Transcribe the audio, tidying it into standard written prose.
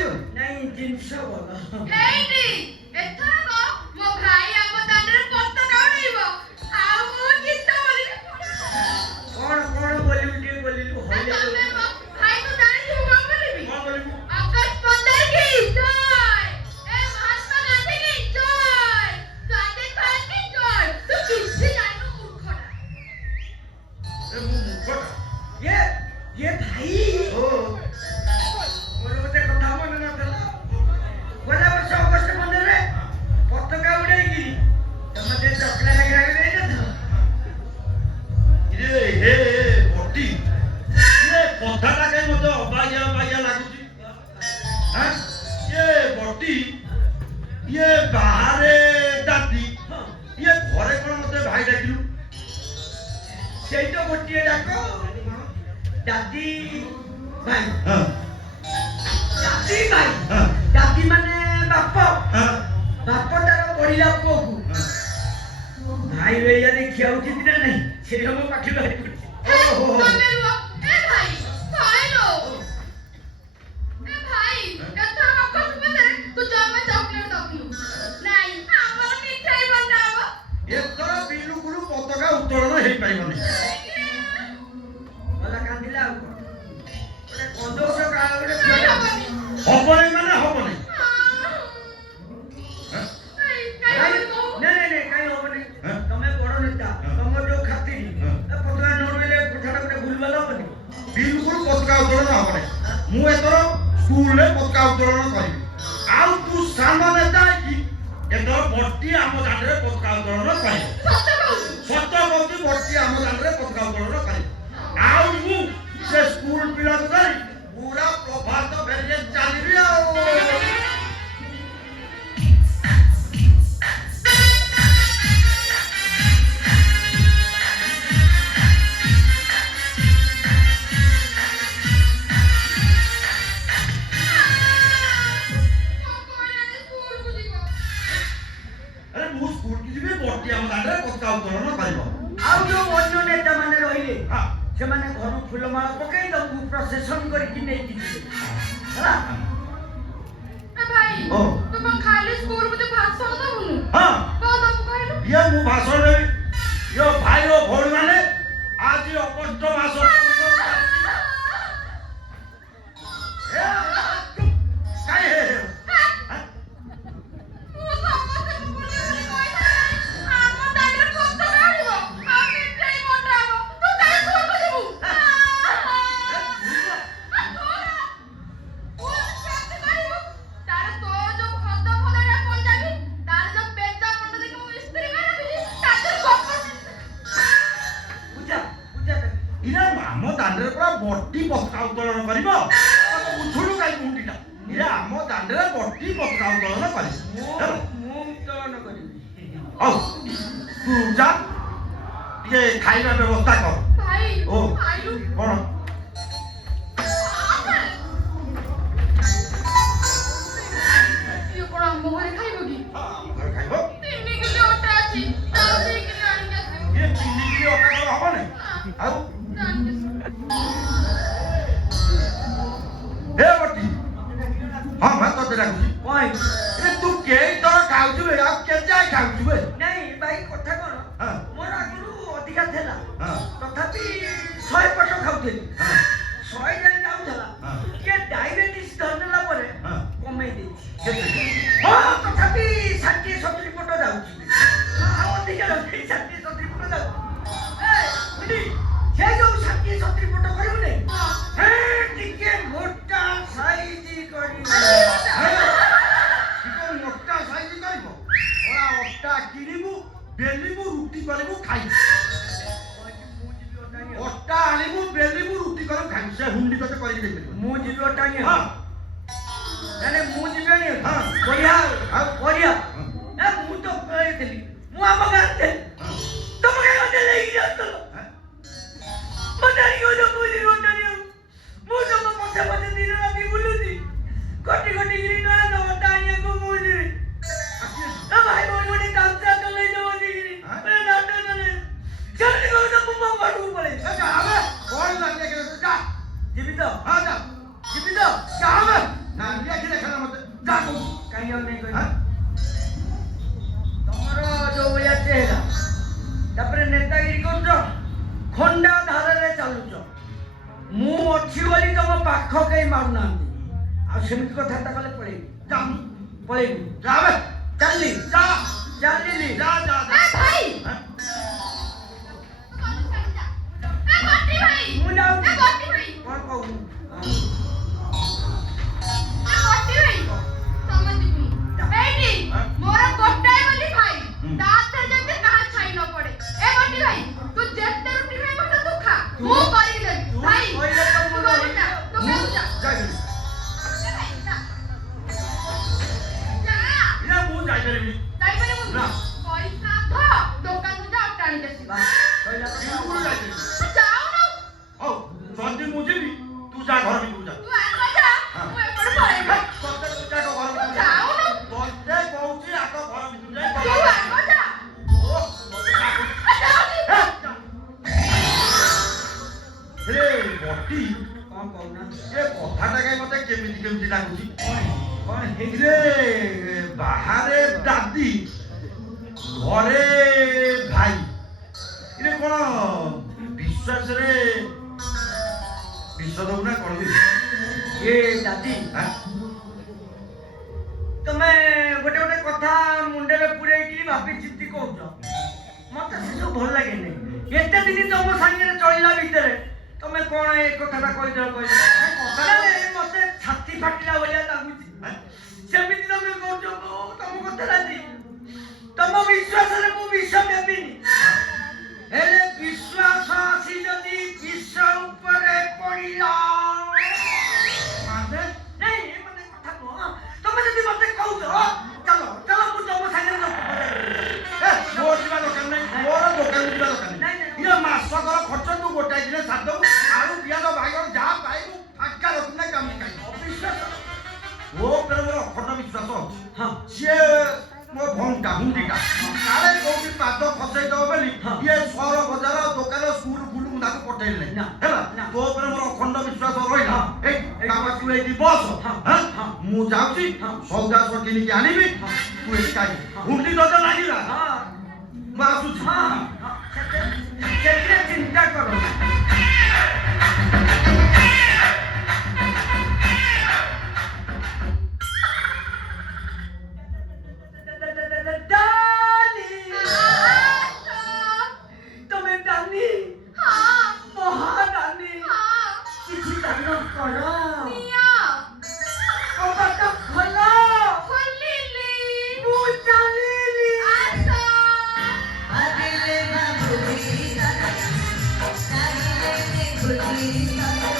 କହିବ ନାଇଁ ଜିନିଷ ଭଲ ହେଇଟି ଏଥରକ ମୋ ଭାଇ ଆମ ଦାଣ୍ଡରେ ପତାକା ଉଡେଇବ ଆଉ ମୁଁ ଗୀତ ବୋଲିବି କଣ କଣ ବୋଲିବୁ ଟିକେ ବୋଲିଲୁ ହଇଲେ ତମେ ମୋ ଭାଇକୁ ଜାଣିଛୁ କଣ ବୋଲିବି କଣ ବୋଲିବୁ ଅଗଷ୍ଟ 15 କି ଜୟ ଏ ମହାତ୍ମା ଗାନ୍ଧୀ କି ଜୟ ସ୍ୱାଧୀନ ଭାରତ କି ଜୟ ତୁ କିଛି ଜାଣିନୁ ମୂର୍ଖଟା ଏ ମୁଁ ମୁଖଟା ये भाई ଓ ମୋର ଗୋଟେ କଥା ମନେ ନଥିଲା ଗଲା ବର୍ଷ ଅଗଷ୍ଟ 15 ପତାକା ଉଡେଇକି ତମେ ଯେ ଚକଲେଟ ଖାଇକି ଦେଇନଥିଲ ଇରେ ହେ ବଟି ଇଏ କଥାଟା କାଇଁ ମତେ ଅବାଗିଆ ଅବାଗିଆ ଲାଗୁଛି ହାଁ ଇଏ ବଟି ଇଏ ବାହାରେ ଦାଦି ଇଏ ଘରେ କଣ ମତେ ଭାଇ ଡାକିଲୁ ସେଇ ତ ଗୋଟିଏ ଡାକ ଦାଦି ଭାଇ ହଁ ଦାଦି ଭାଇ ହଁ ଦାଦି ମାନେ ବାପ ହଁ ବାପ ତାର ପଢିଲା ପୁଅକୁ ଭାଇ ଭଳିଆ ଦେଖିବା ଉଚିତ ନା ନାହିଁ ସେଇଟା ମୋ ପାଖରେ ବାହାରି ପଡୁଛି ଓହୋ ତମେ ରୁହ ଏ ଭାଇ ଭାଇଲୋ ଏ ଭାଇ ଏଥର ଅଗଷ୍ଟ 15 ତୁ ଜମା ଚକଲେଟ ଦବୁନୁ ନାଇଁ ଆମର ମିଠାଇ ବଣ୍ଟା ହବ ଏଥର ବିଲୁକୁରୁ ପତାକା ଉତ୍ତୋଳନ ହେଇପାରିବନି ଗଲା କାନ୍ଦିଲା ଆଉ କଣ ଗୋଟେ କନ୍ଦଉର କାଳ ଗୋଟେ କାଇଁ ଛୁଆ ହବନି ହବନି ମାନେ ହବନି କାଇଁ କହୁ ନାଇଁ କାଇଁ ହବନି ହଁ। ତମେ ବଡ ନେତା ହଁ। ତମର ଯୋଉ ଖାତିରି ହଁ। ପତାକା ନ ଉଡେଇଲେ କଥାଟା ଗୋଟେ ଭୁଲଭାଲ ହବନି ବିଲକୁଲ ପତାକା ଉତ୍ତୋଳନ ହବନି ମୁଁ ଏଥର ସ୍କୁଲରେ ପତାକା ଉତ୍ତୋଳନ କରିବି ଆଉ ତୁ ସାନ ନେତା ହେଇକି ଏଥର ବଟି ଆମ ଦାଣ୍ଡରେ ପତାକା ଉତ୍ତୋଳନ କରିବ ସତ କହୁଛୁ ସତ କହୁଛି ବଟି ଆମ ଦାଣ୍ଡରେ ପତାକା ଉତ୍ତୋଳନ କରିବ ଆଉ ମୁଁ ସେ ସ୍କୁଲ ପିଲାକୁ ଧରି ପୁରା ପ୍ରଭାତ ଫେରିରେ ଚାଲିବି ଆଉ ଆରେ ମୁଁ ସ୍କୁଲକୁ ଯିବି ବଟି ଆମ ଦାଣ୍ଡରେ ପତାକା ଉତ୍ତୋଳନ କରିବ ଆଉ ଯୋଉ ଅନ୍ୟ ନେତା ମାନେ ରହିଲେ ହଁ ସେମାନେ ଘରୁ ଫୁଲମାଳ ପକେଇ ତମକୁ ପ୍ରସେସନ କରିକି ନେଇକି ଯିବେ ହେଲା ଏ ଭାଇ ଓ। ତୁ କଣ ଖାଲି ସ୍କୁଲ କୁ ଭାଷଣ ଦବୁନୁ ହଁ କଣ ଦବୁ କହିଲୁ ଇଏ ମୁଁ ଭାଷଣ ଦେବି ଇଏ ଭାଇ ଓ ଭଉଣୀ ମାନେ ଆଜି ଅଗଷ୍ଟ ମାସ କାଇଁ ହେ ହେ ମୁଁ ସମସ୍ତଙ୍କୁ ବୁଲେଇବୁଲି କହିଥାଏ ଆମ ଦାଣ୍ଡରେ ପତାକା ଉଡିବ ଆଉ ମିଠାଇ ବଣ୍ଟା ହବ ତୁ କାହିଁ ସ୍କୁଲକୁ ଯିବୁ ତାର ତୋ ଯୋଉ ଖଦ ଖଦଡିଆ ପଞ୍ଜାବୀ ତାର ଯୋଉ ପେଜା ମୁଣ୍ଡ ଦେଖି ମୁଁ ଇସ୍ତ୍ରୀ କରି ରଖିଛି ତାର ଗପ ପୂଜା ପୂଜା ଇରେ ଆମ ଦାଣ୍ଡରେ ପୁରା ବଟି ପତାକା ଉତ୍ତୋଳନ କରିବ ଉଛୁଳୁ କାଇଁ ମୁଣ୍ଡିଟା ଇରେ ଆମ ଦାଣ୍ଡରେ ବଟି ପତାକା ଉତ୍ତୋଳନ କରିବ ହେଲା ମୁଁ ଉତ୍ତୋଳନ କରିବି ହଉ ତୁ ଯା ଟିକେ ଖାଇବା ବ୍ୟବସ୍ଥା କର ଭାଇ ଓ ଖାଇଲୁ କଣ ଇଏ କଣ ଆମ ଘରେ ଖାଇବ କି ଆମ ଘରେ ଖାଇବ 3 କିଲୋ ଅଟା ଅଛି ତାও 2 କିଲୋ ଆଣିକି ଆସିବୁ ଇଏ 3 କିଲୋ ଅଟା କଣ ହବନି ଆଉ ହେ ବଟି ହଁ ମା ତତେ ଡାକୁଛି କଣ ଏ ତୁ କେଇ ତର ଖାଉଛୁ ବେ ଆଉ କେତେ ଖାଉଛୁ ବେ ନାଇଁ ଭାଇ କଥା କଣ ହଁ ମୋର ଆଗରୁ ଅଧିକା ଥିଲା ହଁ ତଥାପି 100 ପଟ ଖାଉଥିଲି ହଁ 100 ଯାଏ ଯାଉଥିଲା ହଁ। ଟିକେ ଡାଇବେଟିସ୍ ଧରିନେଲା ପରେ ହଁ କମେଇ ଦେଇଛି କେତେ ହଁ ତଥାପି 60-70 ପଟ ଯାଉଛି ଆଉ ଅଧିକା ରଖି 60-70 ପଟ ଯାଉଛି ସେ ଯୋଉ 60-70 ପଟ କରିବୁନି ଟିକେ ମୋଟା ସାଇଜ କରିବୁ ଟିକେ ମୋଟା ସାଇଜ କରିବ ଓରା ଅଟା କିଣିବୁ ବେଲିବୁ ରୁଟି କରିବୁ ଖାଇବୁ ଅଟା ଆଣିବୁ ବେଲିବୁ ରୁଟି କରିବୁ ଖାଇବୁ ସେ ହୁଣ୍ଡି ତତେ କରିକି ଦେଇପାରିବ ମୁଁ ଯିବି ଅଟା ଆଣିବାକୁ ହଁ ନାଇଁ ମୁଁ ଯିବି ଆଣିବାକୁ ହଁ କାହିଁକି ଅନେଇ କହିଲ ଆଁ? ତମର ଯୋଉ ଭଳିଆ ଚେହେରା ତାପରେ ନେତାଗିରି କରୁଛ ଖଣ୍ଡା ଧାରରେ ଚାଲୁଛ ମୁଁ ଅଛି ବୋଲି ତମ ପାଖ କେହି ମାରୁନାହାନ୍ତି ଆଉ ସେମିତି କଥାବାର୍ତ୍ତା କଲେ ପଳେଇବି ଯା ପଳେଇବି ଯା ବେ ଚାଲିଲି ଯା ଚାଲିଲି ଯା ଯା ଏ ଭାଇ ଆଁ? ଏ ବଟି ଭାଇ ମୁଁ ଯାଉଛି ଏ ବଟି ଭାଇ କଣ କହୁଛୁ ଏ ବଟି ଭାଇ ତମେ ଯିବୁନି ଏଇଠି ମୋର ଗୋଟାଏ ବୋଲି ଭାଇ ତା ହାତରେ ଯେମିତି କାହା ଛାଇ ନ ପଡେ ଏ ବଟି ଭାଇ ତୁ ଯେତେ ରୁଟି ଖାଇବୁ ତୁ ଖା ମୁଁ କରିକି ଦେବି ତୁ ଭାଇ କହିଲେ ତ ମୁଁ ତୁ ଘରକୁ ଯା ତୁ ଘରକୁ ଯା ଯାଇପାରିବି ଏ ଭାଇ ଯା ଯା ଇଏ ମୁଁ ଯାଇପାରିବିନି ଯାଇପାରିବୁନି ନା। ପଇସା ଧ ଦୋକାନକୁ ଯା ଅଟା ଆଣିକି ଆସିବୁ ବିଲକୁଲ ଯାଇପାରିବିନି ଯାଉନୁ ହଉ ଯଦି ମୁଁ ଯିବି ତୁ ଯା ଘର ଭିତରକୁ ଯା ତୁ ଆଗ ଯା ମୁଁ ଏପଟେ ପଳେଇବି ତତେ କହୁଛି ଆଗ ଘର ଭିତରକୁ ଯା ଯାଉନୁ ତତେ କହୁଛି ଆଗ ଘର ଭିତରକୁ ଯା ତୁ ଆଗ ଯା ଓ ତତେ ଡାକୁଛି। ଯାଉନି ରେ ବଟି କଣ କହୁନା ଏ କଥାଟା କାଇଁ ମତେ କେମିତି କେମିତି ଲାଗୁଛି କଣ ହେଇଛି ରେ ବାହାରେ ଦାଦି ଘରେ ଭାଇ ଇରେ କଣ ବିଶ୍ୱାସରେ ବିଷ ଦବୁ ନା କଣ ଏ ଦାଦି ଆଁ? ତମେ ଗୋଟେ ଗୋଟେ କଥା ମୁଣ୍ଡରେ ପୁରେଇକି ଭାବି ଚିନ୍ତି କହୁଛ ମତେ ସେସବୁ ଭଲ ଲାଗେନି ଏତେ ଦିନ ତମ ସାଙ୍ଗରେ ଚଳିଲା ଭିତରେ ତମେ କଣ ଏ କଥାଟା କହିଦେଲ କହିଲ ମତେ ଛାତି ଫାଟିଲା ଭଳିଆ ଲାଗୁଛି ଆଁ? ସେମିତି ତମେ କହୁଛ ମୁଁ ତମ କଥା ରାଜି ତମ ବିଶ୍ୱାସରେ ମୁଁ ବିଷ ଦେବିନି ହେଲେ ବିଶ୍ୱାସ ଆସି ଯଦି ବିଷ ଉପରେ ପଡ଼ିଲା ମାନେ ନାଇଁ ମାନେ କଥା ନୁହଁ ତମେ ଯଦି ମତେ କହୁଛ ଚାଲ ଚାଲ ମୁଁ ତମ ସାଙ୍ଗରେ ଏ, ମୋର ଯିବା ଦରକାର ନାହିଁ ମୋର ଦୋକାନକୁ ଯିବା ଦରକାର ନାଇଁ, ନାହିଁ ନାଇଁ। ଇଏ ମାସକର ଖର୍ଚ୍ଚ ତୁ ଗୋଟାଏ ଦିନେ ସାରିଦବୁ ଆଳୁ ପିଆଜ ବାଇଗଣ ଯାହା ପାଇବୁ ଫାଙ୍କା ରଖୁ ନାହିଁ କାମ କାହିଁ ଅବିଶ୍ୱାସ ମୋ ଉପରେ ମୋର ଅଖଣ୍ଡ ବିଶ୍ୱାସ ଅଛି ହଁ ସିଏ ମୋ ଭଉଣୀଟା ହୁଣ୍ଡିଟା କାଳେ କୋଉଠି ପାଦ ଖସେଇ ଦବ ବୋଲି ହଁ। ଇଏ ସହର ବଜାର ଦୋକାନ ସ୍କୁଲ ଫୁଲ ମୁଁ ତାକୁ ପଠେଇଲି ନା, ନାହିଁ ହେଲା ନା। ତୋ ଉପରେ ମୋର ଅଖଣ୍ଡ ବିଶ୍ୱାସ ରହିଲା ହଁ। ଏଇ କାମ ତୁ ଏଇଠି ବସ ହଁ, ହାଁ? ହଁ। ମୁଁ ଯାଉଛି ହଁ। ସଉଦା ସବୁ କିଣିକି ଆଣିବି ହଁ। ତୁ ଏଠି ଖାଇବି ହଁ। ହୁଣ୍ଡି ତତେ ଲାଗିଲା ହଁ ମୁଁ ଆସୁଛି ହଁ ହଁ ସେଥିରେ ଚିନ୍ତା କର ନା ତମେ ଦାନି ମହାଦାନି କିଛି ଦାନ କର କବାଟ ଖୋଲ ମୁଁ ଚାଲିଲି Agile na budi, agile na budi.